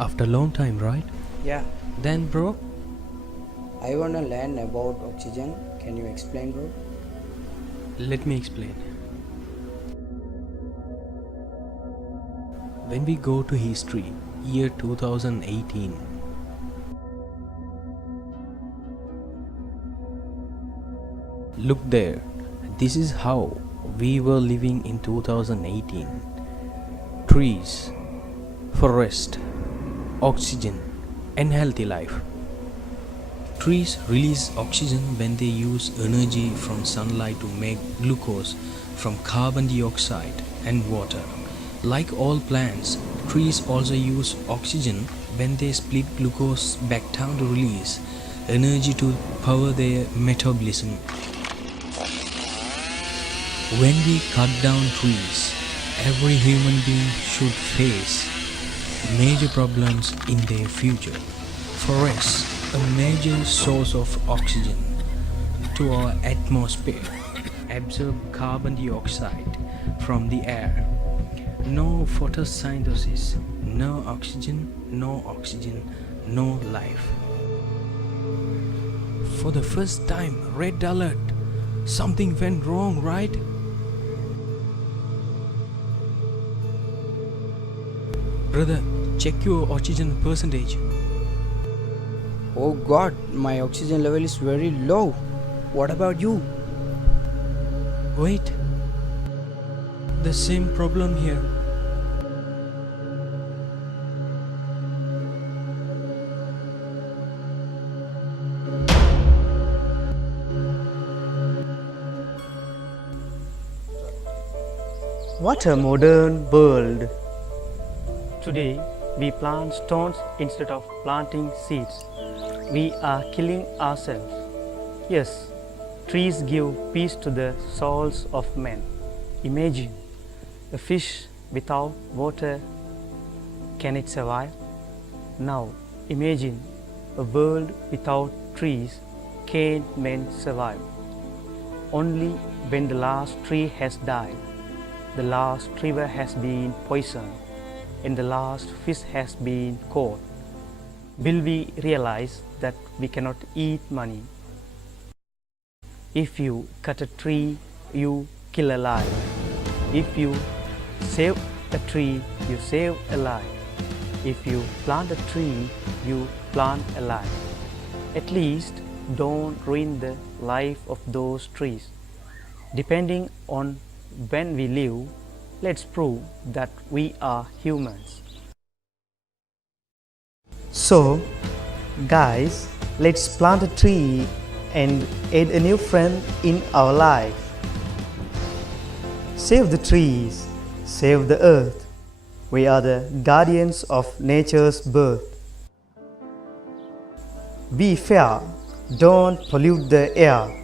After a long time, right? Yeah, Then bro, I wanna learn about oxygen. Can you explain, bro? let me explain. When we go to history, year 2018, look there. This is how we were living in 2018. Trees, forest, oxygen, and healthy life. Trees release oxygen when they use energy from sunlight to make glucose from carbon dioxide and water. Like all plants, trees also use oxygen when they split glucose back down to release energy to power their metabolism. When we cut down trees, every human being should face major problems in their future. Forests, a major source of oxygen to our atmosphere, absorb carbon dioxide from the air. No photosynthesis, no oxygen, no life. For the first time, red alert. Something went wrong, right? Brother, check your oxygen percentage. Oh god, my oxygen level is very low. What about you? Wait, the same problem here. What a modern world! Today, we plant stones instead of planting seeds. We are killing ourselves. Yes, trees give peace to the souls of men. Imagine a fish without water. Can it survive? Now, imagine a world without trees. Can men survive? Only when the last tree has died, the last river has been poisoned, and the last fish has been caught, will we realize that we cannot eat money. If you cut a tree, you kill a life. If you save a tree, you save a life. If you plant a tree, you plant a life. At least don't ruin the life of those trees. Depending on when we live, let's prove that we are humans. So, guys, let's plant a tree and add a new friend in our life. Save the trees, save the earth. We are the guardians of nature's birth. Be fair, don't pollute the air.